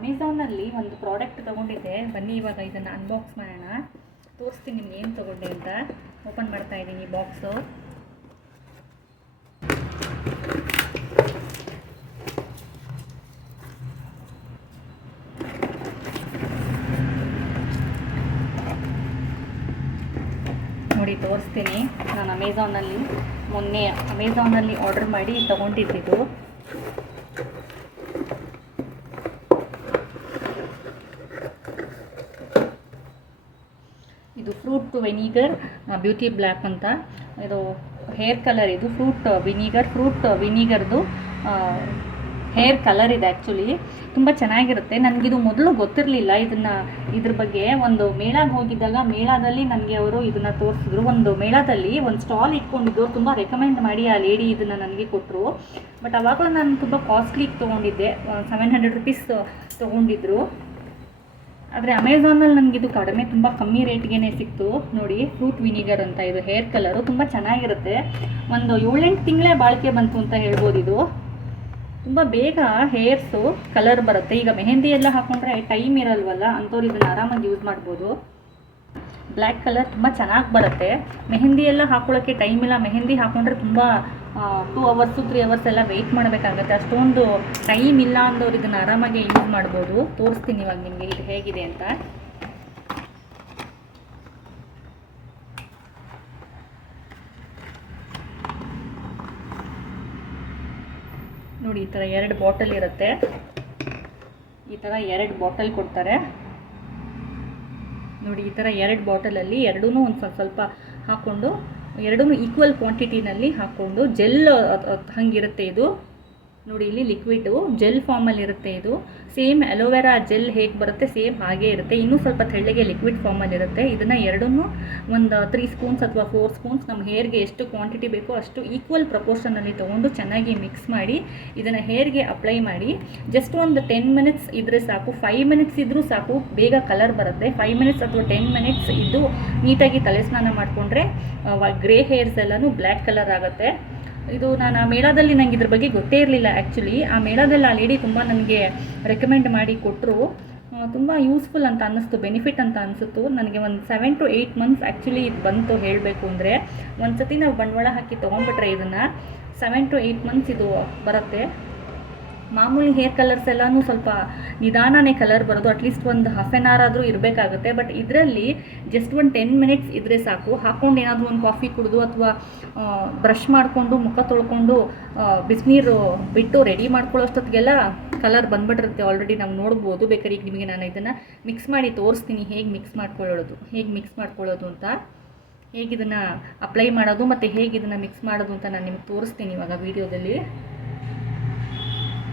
ಅಮೆಝಾನಲ್ಲಿ ಒಂದು ಪ್ರಾಡಕ್ಟ್ ತೊಗೊಂಡಿದ್ದೆ. ಬನ್ನಿ ಇವಾಗ ಇದನ್ನು ಅನ್ಬಾಕ್ಸ್ ಮಾಡೋಣ. ತೋರಿಸ್ತೀನಿ ನಿಮ್ಗೆ ಏನು ತೊಗೊಂಡೆ ಅಂತ. ಓಪನ್ ಮಾಡ್ತಾ ಇದ್ದೀನಿ ಬಾಕ್ಸು. ನೋಡಿ ತೋರಿಸ್ತೀನಿ. ನಾನು ಮೊನ್ನೆ ಅಮೆಝಾನಲ್ಲಿ ಆರ್ಡರ್ ಮಾಡಿ ತೊಗೊಂಡಿದ್ದು. ಇದು ಫ್ರೂಟ್ ವಿನಿಗರ್ ಬ್ಯೂಟಿ ಬ್ಲ್ಯಾಕ್ ಅಂತ. ಇದು ಹೇರ್ ಕಲರ್. ಇದು ಫ್ರೂಟ್ ವಿನಿಗರ್ದು ಹೇರ್ ಕಲರ್ ಇದೆ. ಆ್ಯಕ್ಚುಲಿ ತುಂಬ ಚೆನ್ನಾಗಿರುತ್ತೆ. ನನಗಿದು ಮೊದಲು ಗೊತ್ತಿರಲಿಲ್ಲ. ಇದ್ರ ಬಗ್ಗೆ ಒಂದು ಮೇಳಾಗೆ ಹೋಗಿದ್ದಾಗ ಮೇಳಾದಲ್ಲಿ ನನಗೆ ಅವರು ಇದನ್ನು ತೋರಿಸಿದ್ರು. ಒಂದು ಮೇಳಾದಲ್ಲಿ ಒಂದು ಸ್ಟಾಲ್ ಇಟ್ಕೊಂಡಿದ್ದು. ತುಂಬ ರೆಕಮೆಂಡ್ ಮಾಡಿ ಆ ಲೇಡಿ ಇದನ್ನು ನನಗೆ ಕೊಟ್ಟರು. ಬಟ್ ಆವಾಗಲೂ ನಾನು ತುಂಬ ಕಾಸ್ಟ್ಲಿಗೆ ತೊಗೊಂಡಿದ್ದೆ. 700 ರೂಪೀಸ್ ತೊಗೊಂಡಿದ್ರು. ಆದರೆ ಅಮೆಝಾನಲ್ಲಿ ನನಗಿದು ತುಂಬ ಕಮ್ಮಿ ರೇಟ್ಗೆ ಸಿಕ್ತು. ನೋಡಿ, ಫ್ರೂಟ್ ವಿನಿಗರ್ ಅಂತ. ಇದು ಹೇರ್ ಕಲರು ತುಂಬ ಚೆನ್ನಾಗಿರುತ್ತೆ. ಒಂದು 7-8 ತಿಂಗಳೇ ಬಾಳಿಕೆ ಬಂತು ಅಂತ ಹೇಳ್ಬೋದು. ಇದು ತುಂಬ ಬೇಗ ಹೇರ್ಸು ಕಲರ್ ಬರುತ್ತೆ. ಈಗ ಮೆಹಂದಿ ಎಲ್ಲ ಹಾಕ್ಕೊಂಡ್ರೆ ಟೈಮ್ ಇರಲ್ವಲ್ಲ, ಅಂಥವ್ರು ಇದನ್ನು ಆರಾಮಾಗಿ ಯೂಸ್ ಮಾಡ್ಬೋದು. ಬ್ಲ್ಯಾಕ್ ಕಲರ್ ತುಂಬ ಚೆನ್ನಾಗಿ ಬರುತ್ತೆ. ಮೆಹಂದಿ ಎಲ್ಲ ಹಾಕ್ಕೊಳ್ಳೋಕ್ಕೆ ಟೈಮ್ ಇಲ್ಲ. ಮೆಹಂದಿ ಹಾಕ್ಕೊಂಡ್ರೆ ತುಂಬ 2 hours 3 hours ಎಲ್ಲ ವೆಯ್ಟ್ ಮಾಡಬೇಕಾಗತ್ತೆ. ಅಷ್ಟೊಂದು ಟೈಮ್ ಇಲ್ಲ ಅಂದವ್ರು ಇದನ್ನು ಆರಾಮಾಗಿ ಯೂಸ್ ಮಾಡ್ಬೋದು. ತೋರಿಸ್ತೀನಿ ಇವಾಗ ನಿಮಗೆ ಇದು ಹೇಗಿದೆ ಅಂತ. ನೋಡಿ, ಈ ಥರ 2 ಬಾಟಲ್ ಇರುತ್ತೆ. ಈ ಥರ 2 ಬಾಟಲ್ ಕೊಡ್ತಾರೆ. ನೋಡಿ, ಈ ಥರ 2 ಬಾಟಲಲ್ಲಿ ಎರಡೂ ಒಂದು ಸ್ವಲ್ಪ ಹಾಕ್ಕೊಂಡು, ಎರಡೂ ಈಕ್ವಲ್ ಕ್ವಾಂಟಿಟಿನಲ್ಲಿ ಹಾಕ್ಕೊಂಡು ಜೆಲ್ ಹಂಗಿರುತ್ತೆ ಇದು. ನೋಡಿ, ಇಲ್ಲಿ ಲಿಕ್ವಿಡು ಜೆಲ್ ಫಾರ್ಮಲ್ಲಿ ಇರುತ್ತೆ. ಇದು ಸೇಮ್ ಅಲೋವೆರಾ ಜೆಲ್ ಹೇಗೆ ಬರುತ್ತೆ ಸೇಮ್ ಹಾಗೇ ಇರುತ್ತೆ. ಇನ್ನೂ ಸ್ವಲ್ಪ ತೆಳ್ಳಗೆ ಲಿಕ್ವಿಡ್ ಫಾರ್ಮಲ್ಲಿ ಇರುತ್ತೆ. ಇದನ್ನು ಎರಡನ್ನೂ ಒಂದು 3 ಸ್ಪೂನ್ಸ್ ಅಥವಾ 4 ಸ್ಪೂನ್ಸ್ ನಮ್ಮ ಹೇರ್ಗೆ ಎಷ್ಟು ಕ್ವಾಂಟಿಟಿ ಬೇಕೋ ಅಷ್ಟು ಈಕ್ವಲ್ ಪ್ರಪೋರ್ಷನಲ್ಲಿ ತೊಗೊಂಡು ಚೆನ್ನಾಗಿ ಮಿಕ್ಸ್ ಮಾಡಿ ಇದನ್ನು ಹೇರ್ಗೆ ಅಪ್ಲೈ ಮಾಡಿ. ಜಸ್ಟ್ ಒಂದು 10 ಮಿನಿಟ್ಸ್ ಇದ್ದರೆ ಸಾಕು. 5 ಮಿನಿಟ್ಸ್ ಇದ್ದರೂ ಸಾಕು, ಬೇಗ ಕಲರ್ ಬರುತ್ತೆ. 5 ಮಿನಿಟ್ಸ್ ಅಥವಾ 10 ಮಿನಿಟ್ಸ್ ಇದ್ದು ನೀಟಾಗಿ ತಲೆ ಸ್ನಾನ ಮಾಡಿಕೊಂಡ್ರೆ ಗ್ರೇ ಹೇರ್ಸ್ ಎಲ್ಲನೂ ಬ್ಲ್ಯಾಕ್ ಕಲರ್ ಆಗುತ್ತೆ. ಇದು ನಾನು ಆ ಮೇಳಾದಲ್ಲಿ ನನಗೆ ಇದ್ರ ಬಗ್ಗೆ ಗೊತ್ತೇ ಇರಲಿಲ್ಲ. ಆ್ಯಕ್ಚುಲಿ ಆ ಮೇಳದಲ್ಲಿ ಆ ಲೇಡಿ ತುಂಬ ನನಗೆ ರೆಕಮೆಂಡ್ ಮಾಡಿ ಕೊಟ್ಟರು. ತುಂಬ ಯೂಸ್ಫುಲ್ ಅಂತ ಅನ್ನಿಸ್ತು, ಬೆನಿಫಿಟ್ ಅಂತ ಅನಿಸುತ್ತು ನನಗೆ. ಒಂದು 7 to 8 ಮಂತ್ಸ್ ಆ್ಯಕ್ಚುಲಿ ಇದು ಬಂತು ಹೇಳಬೇಕು ಅಂದರೆ. ಒಂದು ಸತಿ ನಾವು ಬಂಡವಾಳ ಹಾಕಿ ತೊಗೊಂಡ್ಬಿಟ್ರೆ ಇದನ್ನು 7 to 8 ಮಂತ್ಸ್ ಇದು ಬರುತ್ತೆ. ಮಾಮೂಲಿ ಹೇರ್ ಕಲರ್ಸ್ ಎಲ್ಲನೂ ಸ್ವಲ್ಪ ನಿಧಾನನೇ ಕಲರ್ ಬರೋದು. ಅಟ್ಲೀಸ್ಟ್ ಒಂದು ಹಾಫ್ ಆನ್ ಅವರ್ ಆದರೂ ಇರಬೇಕಾಗುತ್ತೆ. ಬಟ್ ಇದರಲ್ಲಿ ಜಸ್ಟ್ ಒಂದು 10 ಮಿನಿಟ್ಸ್ ಇದ್ದರೆ ಸಾಕು. ಹಾಕ್ಕೊಂಡು ಏನಾದರೂ ಒಂದು ಕಾಫಿ ಕುಡಿದು ಅಥವಾ ಬ್ರಷ್ ಮಾಡಿಕೊಂಡು ಮುಖ ತೊಳ್ಕೊಂಡು ಬಿಸಿನೀರು ಬಿಟ್ಟು ರೆಡಿ ಮಾಡ್ಕೊಳ್ಳೋಷ್ಟೊತ್ತಿಗೆಲ್ಲ ಕಲರ್ ಬಂದ್ಬಿಟ್ಟಿರುತ್ತೆ. ಆಲ್ರೆಡಿ ನಾವು ನೋಡ್ಬೋದು. ಬೇಕಾದ್ರೆ ಈಗ ನಿಮಗೆ ನಾನು ಇದನ್ನು ಮಿಕ್ಸ್ ಮಾಡಿ ತೋರಿಸ್ತೀನಿ, ಹೇಗೆ ಮಿಕ್ಸ್ ಮಾಡ್ಕೊಳ್ಳೋದು ಅಂತ, ಹೇಗೆ ಇದನ್ನು ಅಪ್ಲೈ ಮಾಡೋದು ಮತ್ತು ಹೇಗೆ ಇದನ್ನು ಮಿಕ್ಸ್ ಮಾಡೋದು ಅಂತ ನಾನು ನಿಮ್ಗೆ ತೋರಿಸ್ತೀನಿ ಇವಾಗ ವೀಡಿಯೋದಲ್ಲಿ.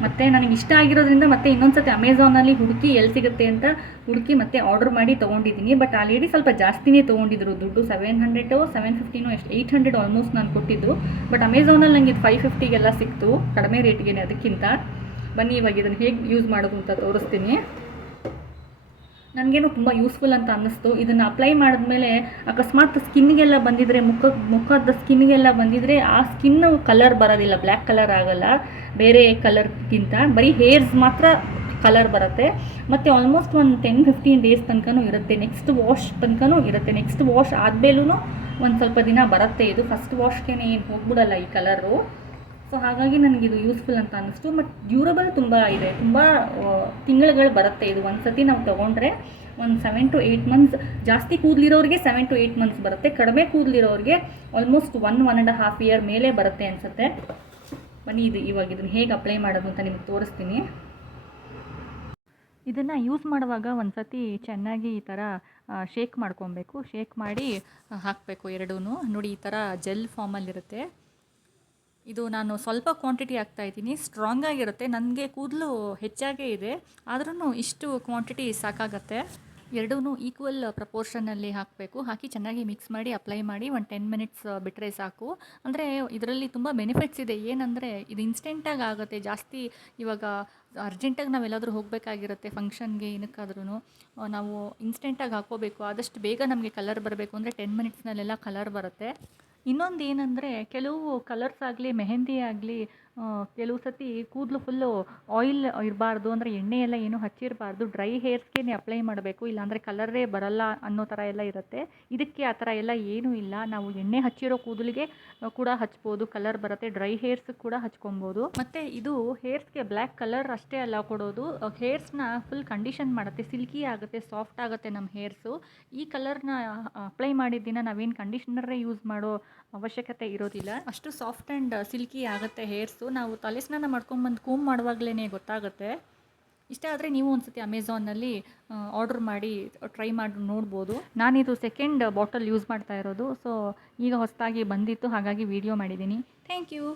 ಮತ್ತು ನನಗೆ ಇಷ್ಟ ಆಗಿರೋದ್ರಿಂದ ಮತ್ತೆ ಇನ್ನೊಂದ್ಸತಿ ಅಮೆಝಾನಲ್ಲಿ ಹುಡುಕಿ ಎಲ್ಲಿ ಸಿಗುತ್ತೆ ಅಂತ ಹುಡುಕಿ ಮತ್ತೆ ಆರ್ಡರ್ ಮಾಡಿ ತೊಗೊಂಡಿದ್ದೀನಿ. ಬಟ್ ಆ ಲೇಡಿ ಸ್ವಲ್ಪ ಜಾಸ್ತಿನೇ ತೊಗೊಂಡಿದ್ರು ದುಡ್ಡು. 700 750 ಎಷ್ಟು 800 ಆಲ್ಮೋಸ್ಟ್ ನಾನು ಕೊಟ್ಟಿದ್ದು. ಬಟ್ ಅಮೆಝಾನಲ್ಲಿ ನನಗೆ ಇದು 550ಗೆಲ್ಲ ಸಿಕ್ತು, ಕಡಿಮೆ ರೇಟ್ಗೆ. ಅದಕ್ಕಿಂತ ಬನ್ನಿ ಇವಾಗ ಇದನ್ನು ಹೇಗೆ ಯೂಸ್ ಮಾಡೋದು ಅಂತ ತೋರಿಸ್ತೀನಿ. ನನಗೇನೋ ತುಂಬ ಯೂಸ್ಫುಲ್ ಅಂತ ಅನ್ನಿಸ್ತು. ಇದನ್ನು ಅಪ್ಲೈ ಮಾಡಿದ್ಮೇಲೆ ಅಕಸ್ಮಾತ್ ಸ್ಕಿನ್ನಿಗೆಲ್ಲ ಬಂದಿದ್ದರೆ, ಮುಖದ ಸ್ಕಿನ್ನಿಗೆಲ್ಲ ಬಂದಿದ್ದರೆ ಆ ಸ್ಕಿನ್ನು ಕಲರ್ ಬರೋದಿಲ್ಲ, ಬ್ಲ್ಯಾಕ್ ಕಲರ್ ಆಗೋಲ್ಲ. ಬೇರೆ ಕಲರ್ಗಿಂತ ಬರೀ ಹೇರ್ಸ್ ಮಾತ್ರ ಕಲರ್ ಬರುತ್ತೆ. ಮತ್ತು ಆಲ್ಮೋಸ್ಟ್ ಒಂದು 10-15 ಡೇಸ್ ತನಕನೂ ಇರುತ್ತೆ. ನೆಕ್ಸ್ಟ್ ವಾಶ್ ತನಕನೂ ಇರುತ್ತೆ. ನೆಕ್ಸ್ಟ್ ವಾಶ್ ಆದಮೇಲೂ ಒಂದು ಸ್ವಲ್ಪ ದಿನ ಬರುತ್ತೆ. ಇದು ಫಸ್ಟ್ ವಾಶ್ಗೆ ಏನು ಹೋಗ್ಬಿಡಲ್ಲ ಈ ಕಲರು. ಸೊ ಹಾಗಾಗಿ ನನಗಿದು ಯೂಸ್ಫುಲ್ ಅಂತ ಅನ್ನಿಸ್ತು. ಮತ್ತು ಡ್ಯೂರಬಲ್ ತುಂಬ ಇದೆ, ತುಂಬ ತಿಂಗಳುಗಳು ಬರುತ್ತೆ ಇದು. ಒಂದು ಸತಿ ನಾವು ತೊಗೊಂಡ್ರೆ ಒಂದು 7 to 8 ಮಂತ್ಸ್. ಜಾಸ್ತಿ ಕೂದಲಿರೋರಿಗೆ 7 to 8 ಮಂತ್ಸ್ ಬರುತ್ತೆ. ಕಡಿಮೆ ಕೂದಲಿರೋರಿಗೆ ಆಲ್ಮೋಸ್ಟ್ 1-1.5 ಇಯರ್ ಮೇಲೆ ಬರುತ್ತೆ ಅನಿಸುತ್ತೆ. ಬನ್ನಿ ಇವಾಗ ಇದನ್ನು ಹೇಗೆ ಅಪ್ಲೈ ಮಾಡೋದು ಅಂತ ನಿಮಗೆ ತೋರಿಸ್ತೀನಿ. ಇದನ್ನು ಯೂಸ್ ಮಾಡುವಾಗ ಒಂದು ಸತಿ ಚೆನ್ನಾಗಿ ಈ ಥರ ಶೇಕ್ ಮಾಡ್ಕೊಬೇಕು. ಶೇಕ್ ಮಾಡಿ ಹಾಕಬೇಕು ಎರಡೂ. ನೋಡಿ, ಈ ಥರ ಜೆಲ್ ಫಾರ್ಮಲ್ಲಿರುತ್ತೆ. ಇದು ನಾನು ಸ್ವಲ್ಪ ಕ್ವಾಂಟಿಟಿ ಹಾಕ್ತಾಯಿದ್ದೀನಿ. ಸ್ಟ್ರಾಂಗಾಗಿರುತ್ತೆ. ನನಗೆ ಕೂದಲು ಹೆಚ್ಚಾಗೇ ಇದೆ, ಆದ್ರೂ ಇಷ್ಟು ಕ್ವಾಂಟಿಟಿ ಸಾಕಾಗತ್ತೆ. ಎರಡೂ ಈಕ್ವಲ್ ಪ್ರಪೋರ್ಷನಲ್ಲಿ ಹಾಕಬೇಕು. ಹಾಕಿ ಚೆನ್ನಾಗಿ ಮಿಕ್ಸ್ ಮಾಡಿ ಅಪ್ಲೈ ಮಾಡಿ ಒಂದು 10 ಮಿನಿಟ್ಸ್ ಬಿಟ್ಟರೆ ಸಾಕು. ಅಂದರೆ ಇದರಲ್ಲಿ ತುಂಬ ಬೆನಿಫಿಟ್ಸ್ ಇದೆ. ಏನಂದರೆ ಇದು ಇನ್ಸ್ಟೆಂಟಾಗಿ ಆಗುತ್ತೆ. ಜಾಸ್ತಿ ಇವಾಗ ಅರ್ಜೆಂಟಾಗಿ ನಾವೆಲ್ಲಾದರೂ ಹೋಗಬೇಕಾಗಿರುತ್ತೆ ಫಂಕ್ಷನ್ಗೆ, ಏನಕ್ಕಾದ್ರೂ ನಾವು ಇನ್ಸ್ಟೆಂಟಾಗಿ ಹಾಕ್ಕೋಬೇಕು. ಆದಷ್ಟು ಬೇಗ ನಮಗೆ ಕಲರ್ ಬರಬೇಕು ಅಂದರೆ 10 ಮಿನಿಟ್ಸ್ನಲ್ಲೆಲ್ಲ ಕಲರ್ ಬರುತ್ತೆ. ಇನ್ನೊಂದು ಏನಂದರೆ, ಕೆಲವು ಕಲರ್ಸ್ ಆಗಲಿ ಮೆಹಂದಿ ಆಗಲಿ ಕೆಲವು ಸತಿ ಕೂದಲು ಫುಲ್ಲು ಆಯಿಲ್ ಇರಬಾರ್ದು, ಅಂದರೆ ಎಣ್ಣೆ ಎಲ್ಲ ಏನೂ ಹಚ್ಚಿರಬಾರ್ದು, ಡ್ರೈ ಹೇರ್ಸ್ಗೆ ಅಪ್ಲೈ ಮಾಡಬೇಕು, ಇಲ್ಲಾಂದರೆ ಕಲರೇ ಬರಲ್ಲ ಅನ್ನೋ ಥರ ಎಲ್ಲ ಇರುತ್ತೆ. ಇದಕ್ಕೆ ಆ ಥರ ಎಲ್ಲ ಏನೂ ಇಲ್ಲ. ನಾವು ಎಣ್ಣೆ ಹಚ್ಚಿರೋ ಕೂದಲಿಗೆ ಕೂಡ ಹಚ್ಬೋದು, ಕಲರ್ ಬರುತ್ತೆ. ಡ್ರೈ ಹೇರ್ಸ್ ಕೂಡ ಹಚ್ಕೊಬೋದು. ಮತ್ತು ಇದು ಹೇರ್ಸ್ಗೆ ಬ್ಲ್ಯಾಕ್ ಕಲರ್ ಅಷ್ಟೇ ಅಲ್ಲ ಕೊಡೋದು, ಹೇರ್ಸ್ನ ಫುಲ್ ಕಂಡೀಷನ್ ಮಾಡುತ್ತೆ, ಸಿಲ್ಕಿ ಆಗುತ್ತೆ, ಸಾಫ್ಟ್ ಆಗುತ್ತೆ ನಮ್ಮ ಹೇರ್ಸು. ಈ ಕಲರ್ನ ಅಪ್ಲೈ ಮಾಡಿದ ದಿನ ನಾವೇನು ಕಂಡೀಷ್ನರೇ ಯೂಸ್ ಮಾಡೋ ಅವಶ್ಯಕತೆ ಇರೋದಿಲ್ಲ. ಅಷ್ಟು ಸಾಫ್ಟ್ ಆ್ಯಂಡ್ ಸಿಲ್ಕಿ ಆಗುತ್ತೆ ಹೇರ್ಸು. ನಾವು ತಲೆ ಸ್ನಾನ ಮಾಡ್ಕೊಂಬಂದು ಕೂಮ್ ಮಾಡುವಾಗಲೇ ಗೊತ್ತಾಗುತ್ತೆ. ಇಷ್ಟ ಆದರೆ ನೀವು ಒಂದ್ಸತಿ ಅಮೆಝಾನಲ್ಲಿ ಆರ್ಡ್ರ್ ಮಾಡಿ ಟ್ರೈ ಮಾಡಿ ನೋಡ್ಬೋದು. ನಾನಿದು ಸೆಕೆಂಡ್ ಬಾಟಲ್ ಯೂಸ್ ಮಾಡ್ತಾ ಇರೋದು. ಸೊ ಈಗ ಹೊಸದಾಗಿ ಬಂದಿತ್ತು, ಹಾಗಾಗಿ ವಿಡಿಯೋ ಮಾಡಿದ್ದೀನಿ. Thank you.